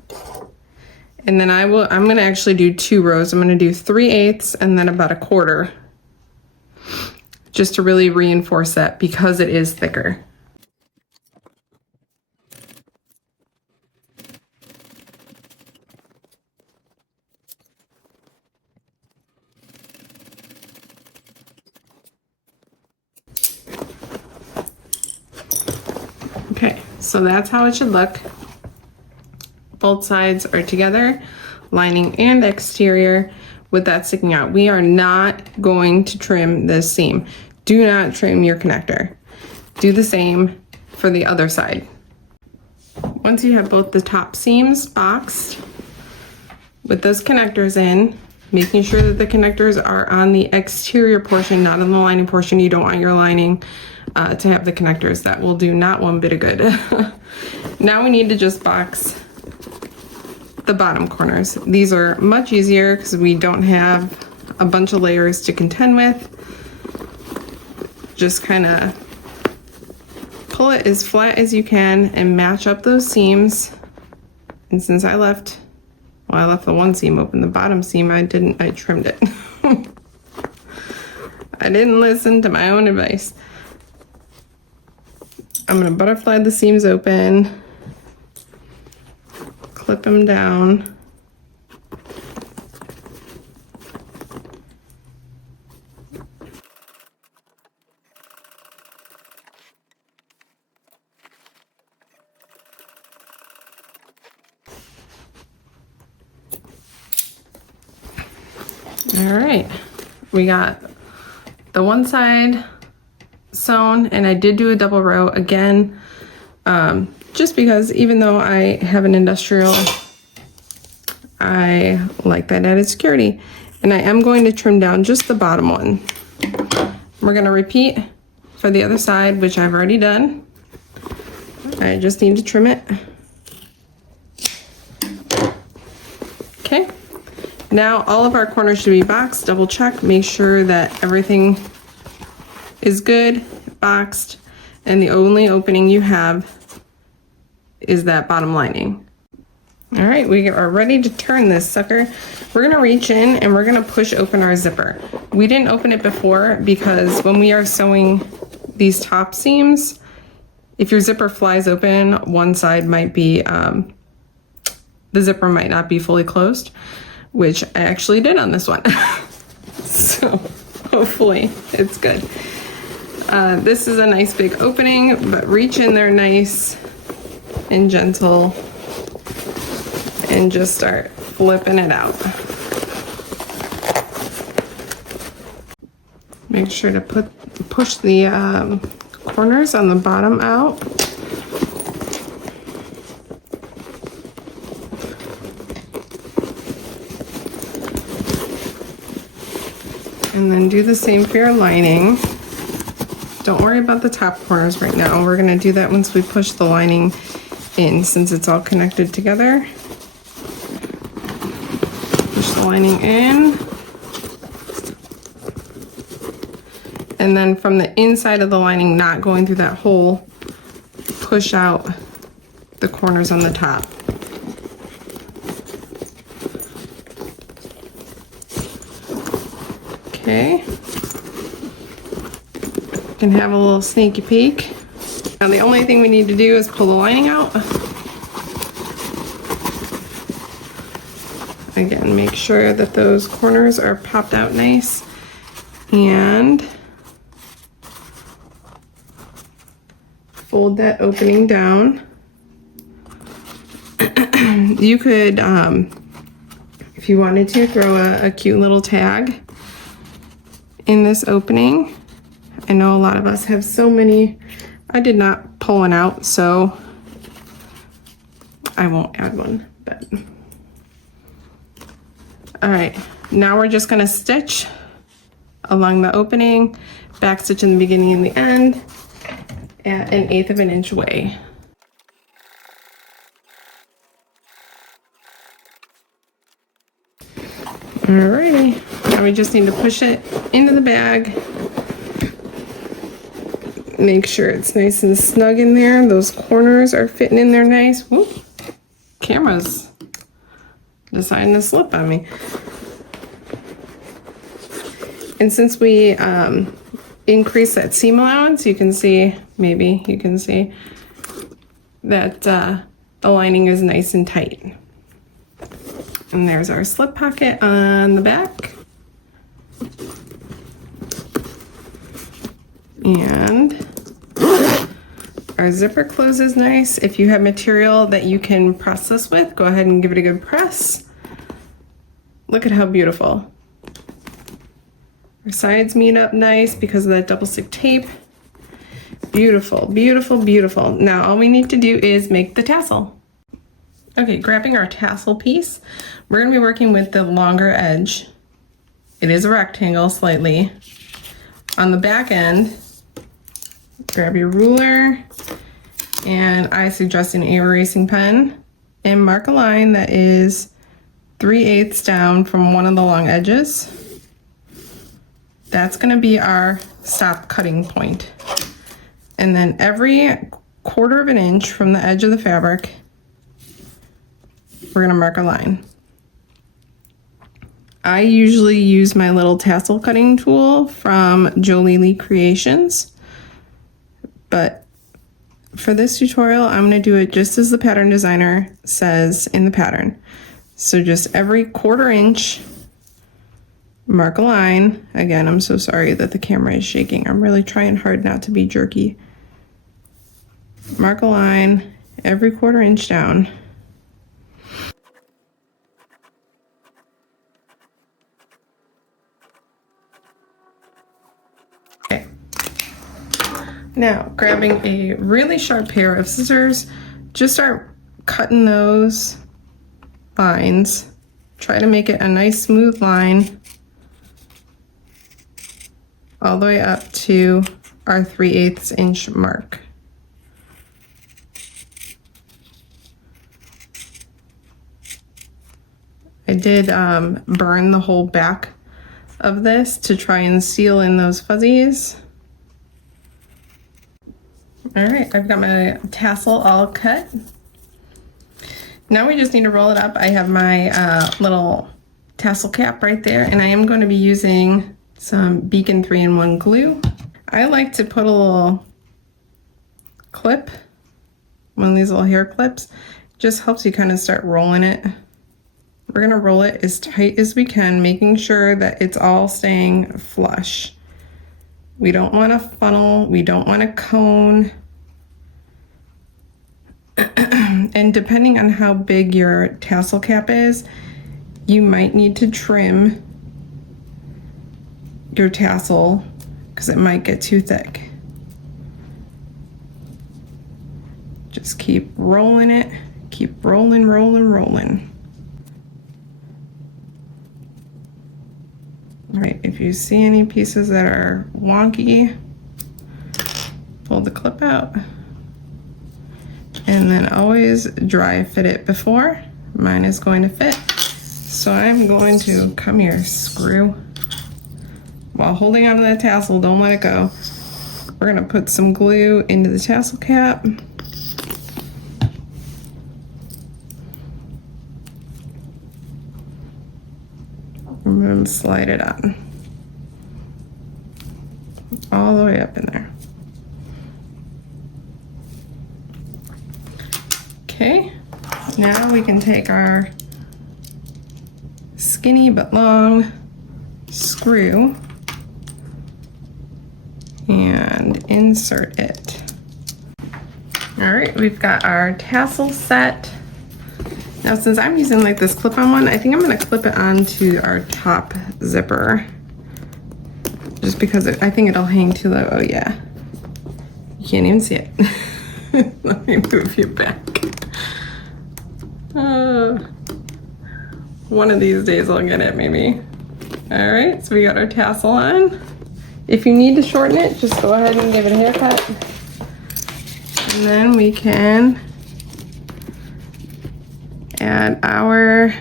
and then I'm gonna actually do 2 rows. I'm gonna do 3/8 and then about 1/4, just to really reinforce that because it is thicker. Okay, so that's how it should look. Both sides are together, lining and exterior, with that sticking out. We are not going to trim this seam. Do not trim your connector. Do the same for the other side. Once you have both the top seams boxed with those connectors in, making sure that the connectors are on the exterior portion, not on the lining portion. You don't want your lining to have the connectors. That will do not one bit of good. Now we need to just box the bottom corners. These are much easier because we don't have a bunch of layers to contend with. Just kind of pull it as flat as you can and match up those seams. And since I left the one seam open, the bottom seam I trimmed it. I didn't listen to my own advice. I'm gonna butterfly the seams open, clip them down. All right, we got the one side sewn, and I did do a double row again, just because even though I have an industrial, I like that added security, and I am going to trim down just the bottom one. We're going to repeat for the other side, which I've already done. I just need to trim it. Okay. Now all of our corners should be boxed. Double check, make sure that everything is good, boxed, and the only opening you have is that bottom lining. All right, we are ready to turn this sucker. We're gonna reach in and we're gonna push open our zipper. We didn't open it before because when we are sewing these top seams, if your zipper flies open, one side might be, the zipper might not be fully closed, which I actually did on this one. So hopefully it's good. This is a nice big opening, but reach in there nice and gentle and just start flipping it out. Make sure to push the corners on the bottom out. And then do the same for your lining. Don't worry about the top corners right now. We're gonna do that once we push the lining in, since it's all connected together. Push the lining in. And then from the inside of the lining, not going through that hole, push out the corners on the top. Okay. You can have a little sneaky peek. Now the only thing we need to do is pull the lining out. Again, make sure that those corners are popped out nice. And fold that opening down. You could, if you wanted to, throw a cute little tag in this opening. I know a lot of us have so many. I did not pull one out, so I won't add one, but. All right, now we're just gonna stitch along the opening, back stitch in the beginning and the end at 1/8 of an inch away. Alrighty, now we just need to push it into the bag. Make sure it's nice and snug in there. Those corners are fitting in there nice. Whoop. Camera's deciding to slip on me. And since we increase that seam allowance, you can see, maybe you can see that the lining is nice and tight. And there's our slip pocket on the back. And our zipper closes nice. If you have material that you can press this with, go ahead and give it a good press. Look at how beautiful. Our sides meet up nice because of that double stick tape. Beautiful, beautiful, beautiful. Now all we need to do is make the tassel. Okay, grabbing our tassel piece, we're gonna be working with the longer edge. It is a rectangle slightly. On the back end, grab your ruler, and I suggest an erasing pen, and mark a line that is 3/8 down from one of the long edges. That's gonna be our stop cutting point. And then every 1/4 of an inch from the edge of the fabric, we're gonna mark a line. I usually use my little tassel cutting tool from Jolie Lee Creations, but for this tutorial, I'm gonna do it just as the pattern designer says in the pattern. So just every 1/4 inch, mark a line. Again, I'm so sorry that the camera is shaking. I'm really trying hard not to be jerky. Mark a line every 1/4 inch down. Okay. Now, grabbing a really sharp pair of scissors, just start cutting those lines. Try to make it a nice smooth line all the way up to our 3/8 inch mark. I did burn the whole back of this to try and seal in those fuzzies. All right, I've got my tassel all cut. Now we just need to roll it up. I have my little tassel cap right there, and I am going to be using some Beacon 3-in-1 glue. I like to put a little clip, one of these little hair clips. Just helps you kind of start rolling it. We're gonna roll it as tight as we can, making sure that it's all staying flush. We don't want a funnel, we don't want a cone. And depending on how big your tassel cap is, you might need to trim your tassel because it might get too thick. Just keep rolling it, keep rolling, rolling, rolling. All right, if you see any pieces that are wonky, pull the clip out. And then always dry fit it before. Mine is going to fit. So I'm going to, come here, screw. While holding onto that tassel, don't let it go. We're gonna put some glue into the tassel cap. And then slide it on. All the way up in there. Okay, now we can take our skinny but long screw and insert it. All right, we've got our tassel set. Now since I'm using like this clip-on one, I think I'm gonna clip it onto our top zipper. Just because I think it'll hang too low. Oh yeah, you can't even see it. Let me move you back. One of these days I'll get it maybe. All right, so we got our tassel on. If you need to shorten it, just go ahead and give it a haircut. And then we can add our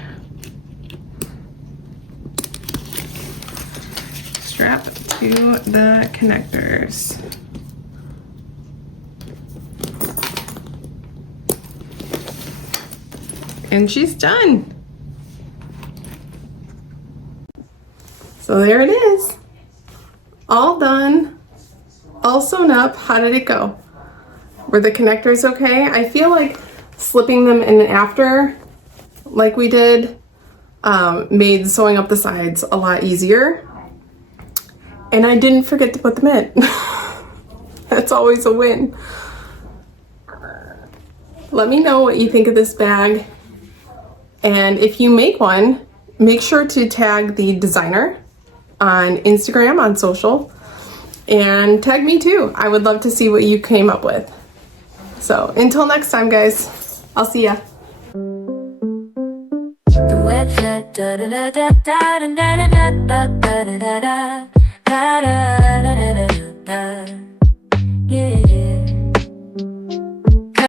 strap to the connectors. And she's done. So there it is. All done, all sewn up. How did it go? Were the connectors okay? I feel like slipping them in and after, like we did, made sewing up the sides a lot easier. And I didn't forget to put them in. That's always a win. Let me know what you think of this bag. And if you make one, make sure to tag the designer on Instagram, on social, and tag me too. I would love to see what you came up with. So until next time, guys, I'll see ya. The